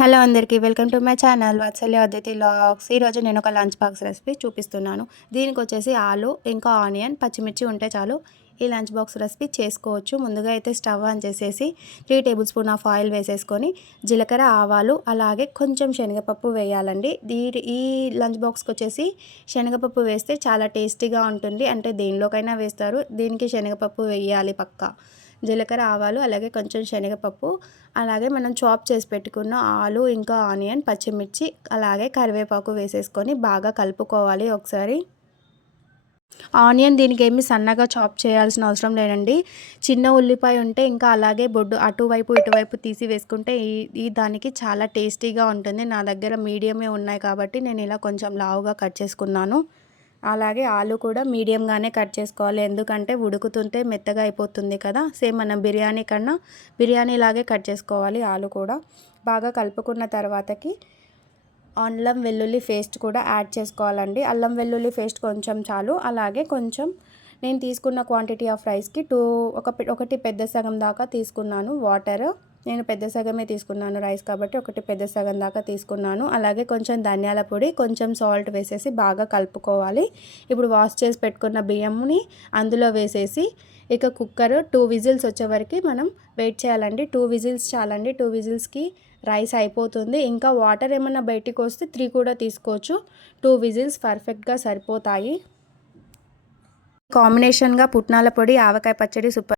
Hello అందరికీ welcome to my channel Vatsalya Aditi logs. ఈరోజు నేను ఒక లంచ్ బాక్స్ రెసిపీ చూపిస్తున్నాను. దీనికి వచ్చేసి ఆలు ఇంకా ఆనియన్ పచ్చిమిర్చి ఉంటే చాలు. ఈ లంచ్ బాక్స్ రెసిపీ చేసుకోవచ్చు. ముందుగా అయితే స్టవ్ ఆన్ చేసేసి three tablespoon of oil వేసేసుకొని జీలకర్ర ఆవాలు అలాగే కొంచెం శనగపప్పు వేయాలండి. దీ ఈ లంచ్ బాక్స్కి వచ్చేసి శనగపప్పు వేస్తే చాలా టేస్టీగా ఉంటుంది. అంటే దేనిలోకైనా వేస్తారు. దీనికి శనగపప్పు వేయాలి పక్కా. జీలకర్ర ఆవాలు అలాగే కొంచెం శనగపప్పు అలాగే మనం చాప్ చేసి పెట్టుకున్న ఆలు ఇంకా ఆనియన్ పచ్చిమిర్చి అలాగే కరివేపాకు వేసేసుకొని బాగా కలుపుకోవాలి ఒకసారి. ఆనియన్ దీనికి ఏమి సన్నగా చాప్ చేయాల్సిన అవసరం లేదండి. చిన్న ఉల్లిపాయ ఉంటే ఇంకా అలాగే బొడ్డు అటువైపు ఇటువైపు తీసి వేసుకుంటే ఈ ఈ దానికి చాలా టేస్టీగా ఉంటుంది. నా దగ్గర మీడియమే ఉన్నాయి కాబట్టి నేను ఇలా కొంచెం లావుగా కట్ చేసుకున్నాను. అలాగే ఆలు కూడా మీడియంగానే కట్ చేసుకోవాలి. ఎందుకంటే ఉడుకుతుంటే మెత్తగా అయిపోతుంది కదా. సేమ్ మనం బిర్యానీ కన్నా బిర్యానీ లాగే కట్ చేసుకోవాలి ఆలు కూడా. బాగా కలుపుకున్న తర్వాతకి అల్లం వెల్లుల్లి పేస్ట్ కూడా యాడ్ చేసుకోవాలండి. అల్లం వెల్లుల్లి పేస్ట్ కొంచెం చాలు. అలాగే కొంచెం నేను తీసుకున్న క్వాంటిటీ ఆఫ్ రైస్కి టూ ఒక ఒకటి పెద్ద సగం దాకా తీసుకున్నాను. వాటర్ నేను పెద్ద సగమే తీసుకున్నాను రైస్ కాబట్టి ఒకటి పెద్ద సగం దాకా తీసుకున్నాను. అలాగే కొంచెం ధనియాల పొడి కొంచెం సాల్ట్ వేసేసి బాగా కలుపుకోవాలి. ఇప్పుడు వాష్ చేసి పెట్టుకున్న బియ్యంని అందులో వేసేసి ఇక కుక్కర్ టూ విజిల్స్ వచ్చేవరకు మనం వెయిట్ చేయాలండి. టూ విజిల్స్ చాలండి. టూ విజిల్స్కి రైస్ అయిపోతుంది. ఇంకా వాటర్ ఏమైనా బయటికి వస్తే త్రీ కూడా తీసుకోవచ్చు. టూ విజిల్స్ పర్ఫెక్ట్గా సరిపోతాయి. కాంబినేషన్గా పుట్నాల పొడి ఆవకాయ పచ్చడి సూపర్